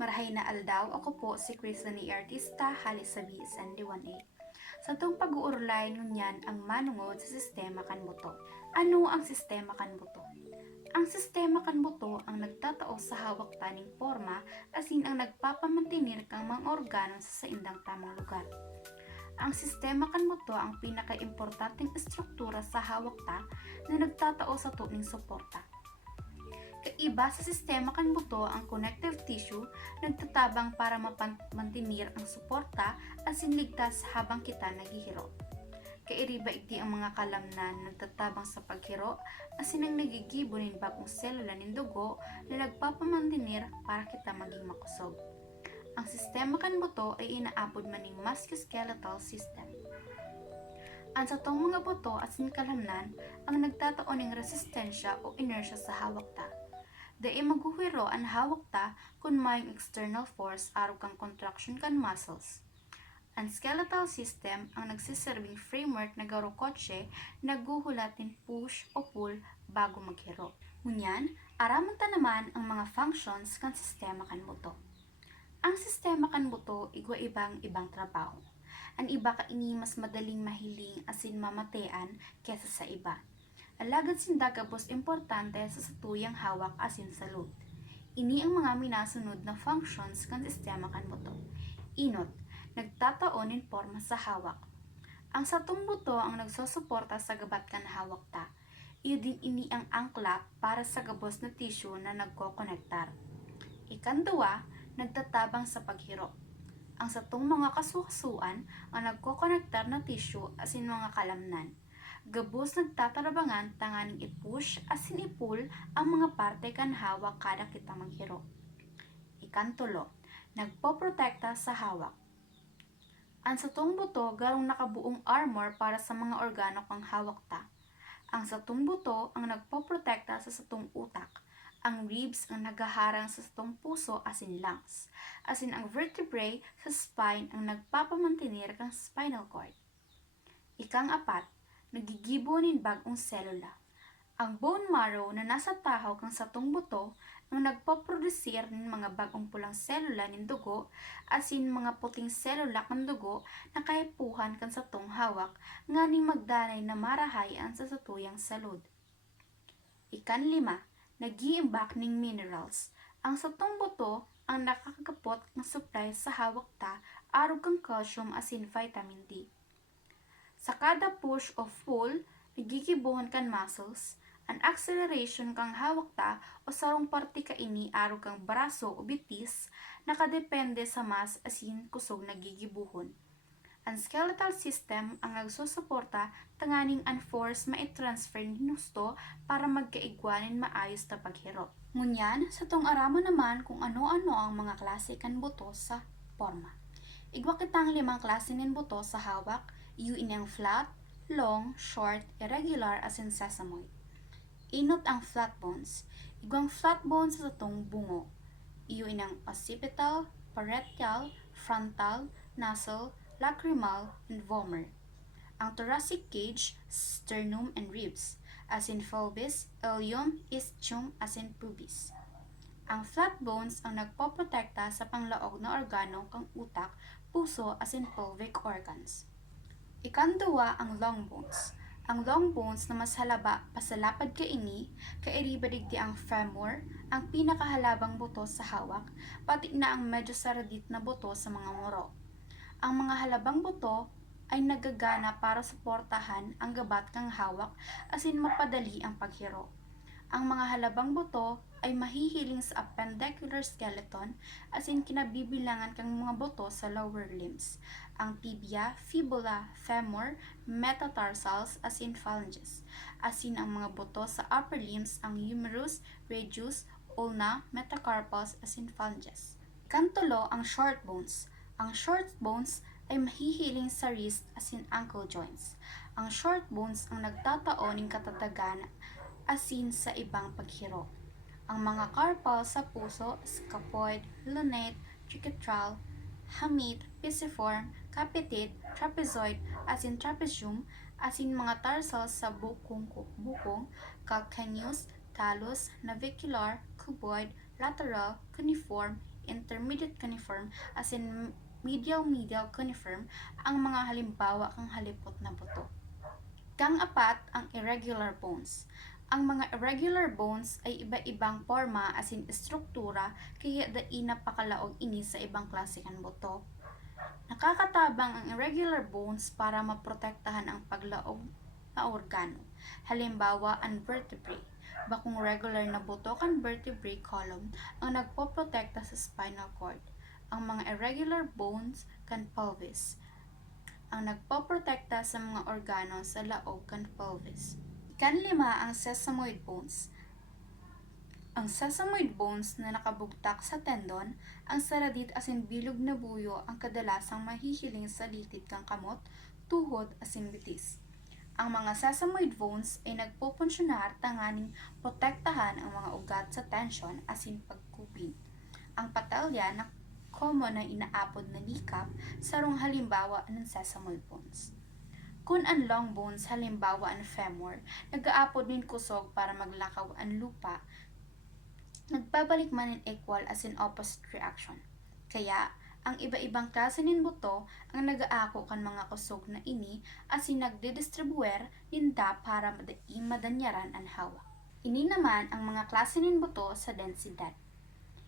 Marahay na aldaw, ako po si Crisani Artista, Halisabi, SND1A. Sa itong pag-uurlay ngunyan ang manungod sa sistema kanbuto. Ano ang sistema kanbuto? Ang sistema kanbuto ang nagtatao sa hawak taning forma asin ang nagpapamantinir kang mga organo sa saindang tamang lugar. Ang sistema kanbuto ang pinakaimportanteng estruktura sa hawak ta na nagtatao sa tuning suporta. Kaiba sa sistema kanbuto ang connective tissue nagtatabang para mapantinir ang suporta asin ligtas habang kita naghihiro. Kairiba iti ang mga kalamnan nagtatabang sa paghiro asin ang nagigibo nin bagong selula nin dugo na nagpapamantinir para kita maging makusog. Ang sistema kanbuto ay inaapod maning musculoskeletal system. Ang sa tong mga buto asin kalamnan ang nagtatao ning resistensya o inertia sa hawak ta. Dai maguhiro ang hawak ta kung mayong external force araw kang contraction kan muscles. Ang skeletal system ang nagsiserving framework na garo kotse naguhulatin push o pull bago maghiro. Ngunyan, araman ta naman ang mga functions kan sistema kan buto. Ang sistema kan buto igwa ibang trabaho. Ang iba kaini mas madaling mahiling asin mamatean kesa sa iba. Alagad sindagabos importante sa satuyang hawak asin salud. Ini ang mga minasunod na functions kan sistema kan buto. Inot, nagtatao nin porma sa hawak. Ang satong buto ang nagsusuporta sa gabat kan hawak ta. Iyo din ini ang angkla para sa gabos na tissue na nagkokonektar. Ikanduwa, nagtatabang sa paghiro. Ang satong mga kasukasuan ang nagkokonektar na tissue asin mga kalamnan. Gabos nagtatarabangan tanganing i-push asin i-pull ang mga parte kan hawak kada kita maghiro. Ikantulo, nagpoprotekta sa hawak. Ang satong buto garong nakabuong armor para sa mga organo kang hawak ta. Ang satong buto ang nagpoprotekta sa satong utak. Ang ribs ang nagaharang sa satong puso asin lungs. Asin ang vertebrae sa spine ang nagpapamantinir kang spinal cord. Ikang-apat, nagigibo nin bagong selula. Ang bone marrow na nasa tahaw kang satong buto ang nagpoprodusir ng mga bagong pulang selula nin dugo asin mga puting selula kan dugo na kaipuhan kan satong hawak nga ning magdanay na marahayan sa satuyang salud. Ikan-lima, nagiimbak ning minerals. Ang satong buto ang nakakagapot ng supply sa hawak ta arog kang calcium asin vitamin D. Sa kada push o pull, nagigibuhan kan muscles, ang acceleration kang hawak ta o sarong parte kaini araw kang braso o bitis, nakadepende sa mass asin kusog nagigibuhon. Ang skeletal system ang nagsusuporta tanganing ang force maitransfer ni husto para magkaigwanin maayos na paghiro. Ngunyan, sa tong aramo naman kung ano-ano ang mga klase kan buto sa forma. Igwa kitang 5 klase nin buto sa hawak, iyo inyang flat, long, short, irregular asin sesamoid. Inot ang flat bones. Igwang flat bones sa satong bungo. Iyo inang occipital, parietal, frontal, nasal, lacrimal, and vomer. Ang thoracic cage, sternum and ribs, asin pelvis, ilium, ischium, asin pubis. Ang flat bones ang nagpoprotekta sa panglaog na organo kang utak, puso, asin pelvic organs. Ikanduwa ang long bones. Ang long bones na mas halaba pasalapad kaini, kairiba digdi ang femur, ang pinakahalabang buto sa hawak, pati na ang medyo saradit na buto sa mga nguro. Ang mga halabang buto ay nagagana para suportahan ang gabat kang hawak asin mapadali ang paghiro. Ang mga halabang buto ay mahihiling sa appendicular skeleton asin kinabibilangan kang mga buto sa lower limbs. Ang tibia, fibula, femur, metatarsals asin phalanges. Asin ang mga buto sa upper limbs ang humerus, radius, ulna, metacarpals asin phalanges. Ikantulo ang short bones. Ang short bones ay mahihiling sa wrist asin ankle joints. Ang short bones ang nagtatao ning katatagan asin sa ibang paghiro. Ang mga carpal sa puso, scaphoid, lunate, triquetral, hamate, pisiform, capitate, trapezoid, asin trapezium, asin mga tarsals sa bukong, calcaneus, talus, navicular, cuboid, lateral, cuneiform, intermediate cuneiform, as in medial cuneiform, ang mga halimbawa kang halipot na buto. Kang-apat, ang irregular bones. Ang mga irregular bones ay iba-ibang forma as in estruktura kaya dai napakalaog ini sa ibang klase kan buto. Nakakatabang ang irregular bones para maprotektahan ang paglaog na organo. Halimbawa, ang vertebrae. Bakong regular na buto kan vertebrae column ang nagpoprotekta sa spinal cord. Ang mga irregular bones kan pelvis ang nagpoprotekta sa mga organo sa laog kan pelvis. Ikanlima, ang sesamoid bones. Ang sesamoid bones na nakabugtak sa tendon, ang saradit asin bilog na buyo ang kadalasang mahihiling sa litid kang kamot, tuhod asin bitis. Ang mga sesamoid bones ay nagpupunsyonar tanganing protektahan ang mga ugat sa tension asin pagkupin. Ang patelya na common na inaapod na nikap sarong halimbawa ng sesamoid bones. Kung ang long bones halimbawa ang femur, nagaapod din kusog para maglakaw ang lupa, nagbabalik man in equal as in opposite reaction. Kaya, ang iba-ibang klase nin buto ang nagaako kan mga kusog na ini as in nagdidistribuer ninda para madanyaran ang hawak. Ini naman ang mga klase nin buto sa densidad.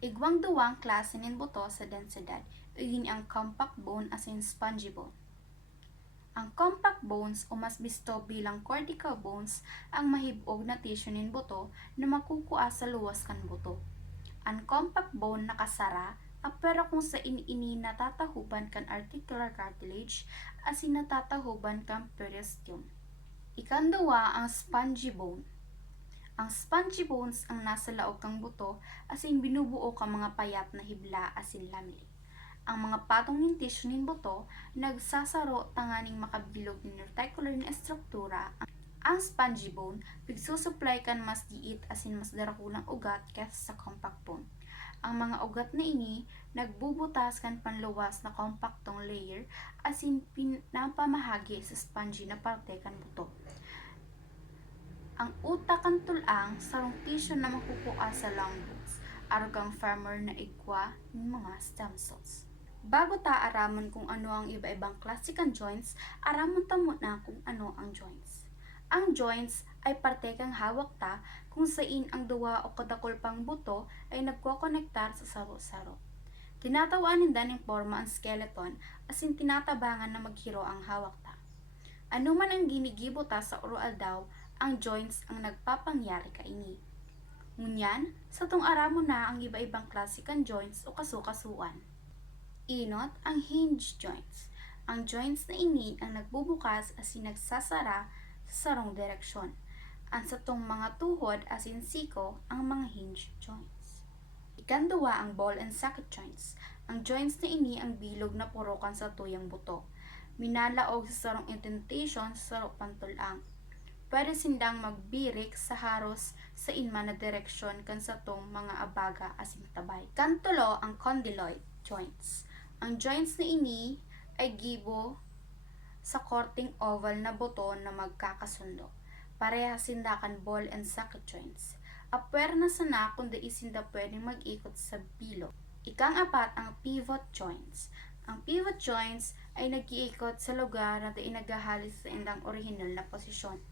Igwang duwang klase nin buto sa densidad, iyon ang compact bone as in spongy bone. Ang compact bones o mas bisto bilang cortical bones ang mahibog na tissue nin buto na makukua sa luwas kan buto. Ang compact bone nakasara pero kung sa ini natatahuban kan articular cartilage as in natatahuban kan periosteum. Ikanduwa, ang spongy bone. Ang spongy bones ang nasa laog kang buto as in binubuo kang mga payat na hibla as in lamili. Ang mga patong nin tissue nin buto nagsasaro tanganing makabilog nin reticular na estruktura. Ang spongy bone pigsusupply kan mas diit as in mas darakulang ugat kaysa sa compact bone. Ang mga ugat na ini nagbubutas kan panluwas na compactong layer as in pinapamahagi sa spongy na parte kan buto. Ang utak kan tulang sarong tissue na makukuha sa long bones arugang femur na igwa ng mga stem cells. Bago ta aramon kung ano ang iba-ibang klase kan joints, aramon ta muna kung ano ang joints. Ang joints ay parte kang hawak ta kung saan ang duwa o kadakol pang buto ay nagkokonektar sa saro-saro. Tinatawaan ninda ng forma ang skeleton as in tinatabangan na maghiro ang hawak ta. Ano man ang ginigibo ta sa oral daw, ang joints ang nagpapangyari kaini. Ngunyan, sa tong aramon na ang iba-ibang klase kan joints o kasukasuan. Inot, ang hinge joints. Ang joints na ini ang nagbubukas as in nagsasara sa sarong direksyon. Ang satong mga tuhod as in siko ang mga hinge joints. Ikanduwa, ang ball and socket joints. Ang joints na ini ang bilog na purukan sa tuyang buto. Minalaog sa sarong indentation sa sarong pantulang. Pwede sindang magbirik sa haros sa inman na direksyon kan sa tong mga abaga as in tabay. Kantulo, ang condyloid joints. Ang joints na ini ay gibo sa korting oval na buto na magkakasundo. Parehas sinda kan ball and socket joints. Apwer na sana kung isinda pwedeng mag-ikot sa bilog. Ikang-apat, ang pivot joints. Ang pivot joints ay nag-iikot sa lugar na nagahalis sa indang orihinal na posisyon.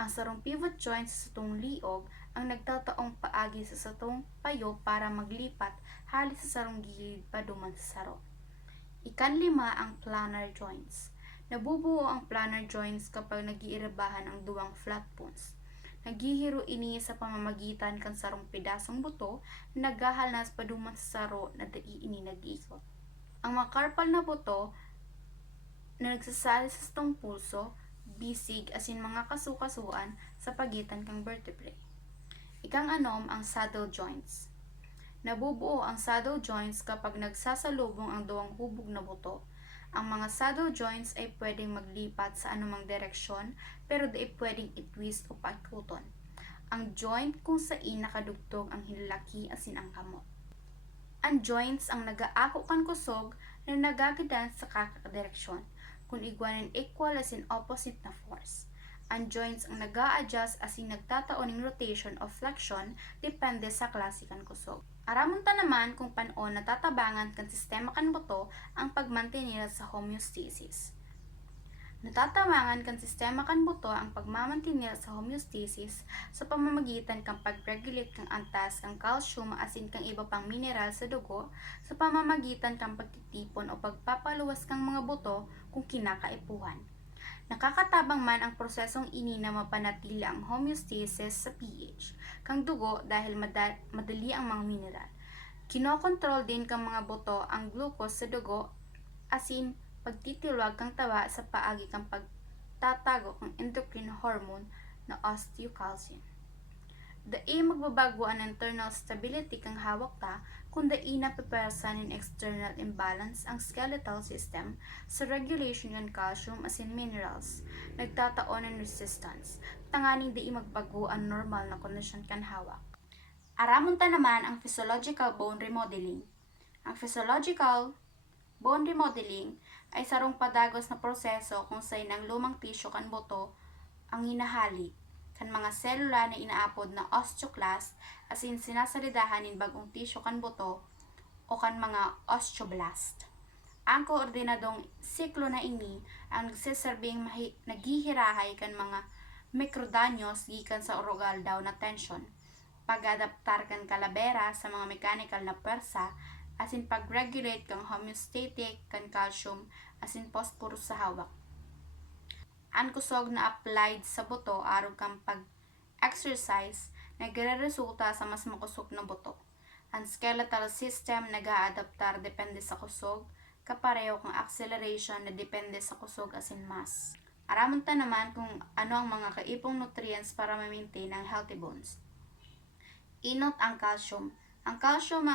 Ang sarong pivot joints sa satong liog ang nagtataong paagi sa satong payo para maglipat halis sa sarong gilid paduman sa saro. Ikanlima, ang planar joints. Nabubuo ang planar joints kapag nagiirabahan ang duwang flat bones. Naghihiro ini sa pamamagitan kan sarong pedasong buto na naghahalnas paduman sa saro na dai ini nag-iikot. Ang mga carpal na buto na nagsasali sa satong pulso, bisig asin mga kasukasuan sa pagitan kang vertebrae. Ikang-anom, ang saddle joints. Nabubuo ang saddle joints kapag nagsasalubong ang duwang hubog na buto. Ang mga saddle joints ay pwedeng maglipat sa anumang direksyon pero di pwedeng itwist o paikuton. Ang joint kung saan nakadugtog ang hinlaki asin ang kamot. Ang joints ang nagaako kan kusog na nagagadan sa kakadireksyon kung igwanan equal asin opposite na force. Ang joints ang nag-a-adjust asin nagtataon ng rotation o flexion depende sa klase kan kusog. Aramon ta naman kung panon natatabangan kan sistema kan buto ang pagmantenir sa homeostasis. Natatabangan kan sistema kan buto ang pagmamantinil sa homeostasis sa pamamagitan kang pag-regulate kang antas kang calcium asin kang iba pang mineral sa dugo sa pamamagitan kang pagtitipon o pagpapaluwas kang mga buto kung kinakaipuhan. Nakakatabang man ang prosesong ini na mapanatili ang homeostasis sa pH kang dugo dahil madali ang mga mineral. Kinokontrol din kang mga buto ang glucose sa dugo asin pagtitilwag kang tawa sa paagi kang pagtatago kang endocrine hormone na osteocalcin. Dai magbabago ang internal stability kang hawak ta kung dai napepersan in external imbalance ang skeletal system sa regulation ng calcium asin minerals, nagtataon ng resistance, tanganing dai magbago ang normal na kondisyon kan hawak. Aramon ta naman ang physiological bone remodeling. Ang physiological bone remodeling ay sarong padagos na proseso kung saan ang lumang tissue kan buto ang hinahali kan mga selula na inaapod na osteoclast asin sinasalidahan in bagong tissue kan buto o kan mga osteoblast. Ang koordinadong siklo na ini ang nagsiserbing naghihirahay kan mga mikrodanyos gikan sa orogal daw na tension, pag-adaptar kan kalabera sa mga mechanical na pwersa asin pag-regulate kang homeostatic kan calcium asin phosphorus sa hawak. Ang kusog na applied sa buto aron kang pag-exercise nagreresulta sa mas makusog na buto. Ang skeletal system nag-aadaptar depende sa kusog, kapareho kang acceleration na depende sa kusog asin mass. Aramon ta naman kung ano ang mga kaipong nutrients para ma-maintain ang healthy bones. Inot ang calcium. Ang calcium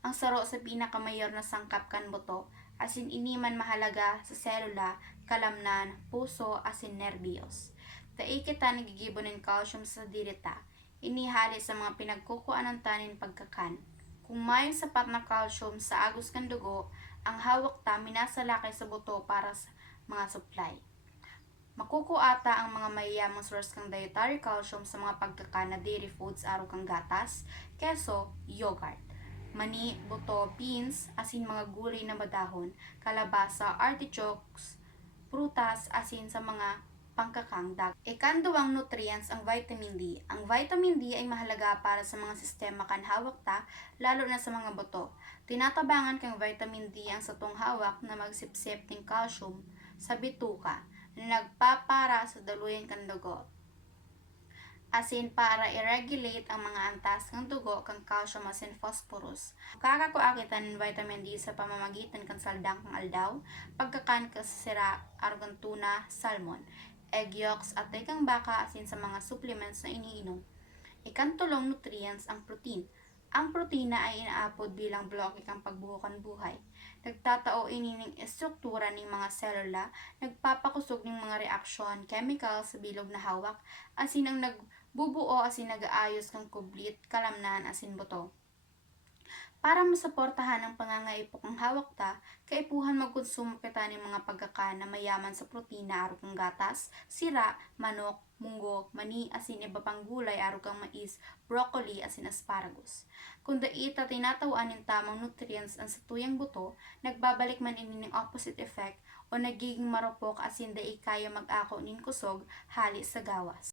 ang saro sa pinakamayor na sangkap kan buto, asin iniman mahalaga sa selula, kalamnan, puso, asin nerbiyos. Dai kita nagigibon ng calcium sa dirita, inihali sa mga pinagkukuanan tanin pagkakan. Kung mayong sapat na calcium sa agos kan dugo, ang hawak ta minasalakay sa buto para sa mga supply. Makukuata ang mga mayayamang source kang dietary calcium sa mga pagkakan na dairy foods araw kang gatas, keso, yogurt, mani, buto, beans, asin mga gulay na madahon, kalabasa, artichokes, prutas, asin sa mga pangkakang dag. Ikanduwang nutrients ang vitamin D. Ang vitamin D ay mahalaga para sa mga sistema kan hawak ta, lalo na sa mga buto. Tinatabangan kang vitamin D ang satong hawak na magsipsip ng calcium sa bituka na nagpapara sa daluyan kan dugo, asin para i-regulate ang mga antas ng dugo kang calcium asin phosphorus. Kakakuakitan ng vitamin D sa pamamagitan kang saldang kang aldaw, pagkakan ka sira, argon tuna, salmon, egg yolks at kang baka asin sa mga supplements na iniinom. Ikantulong nutrients ang protein. Ang protina ay inaapod bilang bloke kang pagbuhukan buhay. Nagtatao ini ng estruktura ng mga selula, nagpapakusog ng mga reaksyon, chemical sa bilog na hawak, asin ang nagbubuo asin nagaayos kang kublit, kalamnan, asin buto. Para masuportahan ang pangangaipok ng hawak ta, kaipuhan magkonsumo kita ng mga pagkakan na mayaman sa protina aron kang gatas, sira, manok, munggo, mani, asin iba pang gulay aron kang mais, broccoli, asin asparagus. Kung daita tinatawaan ng tamang nutrients ang sa tuyang buto, nagbabalik man ini ng opposite effect o nagiging marupok asin dai kaya mag-ako nin kusog hali sa gawas.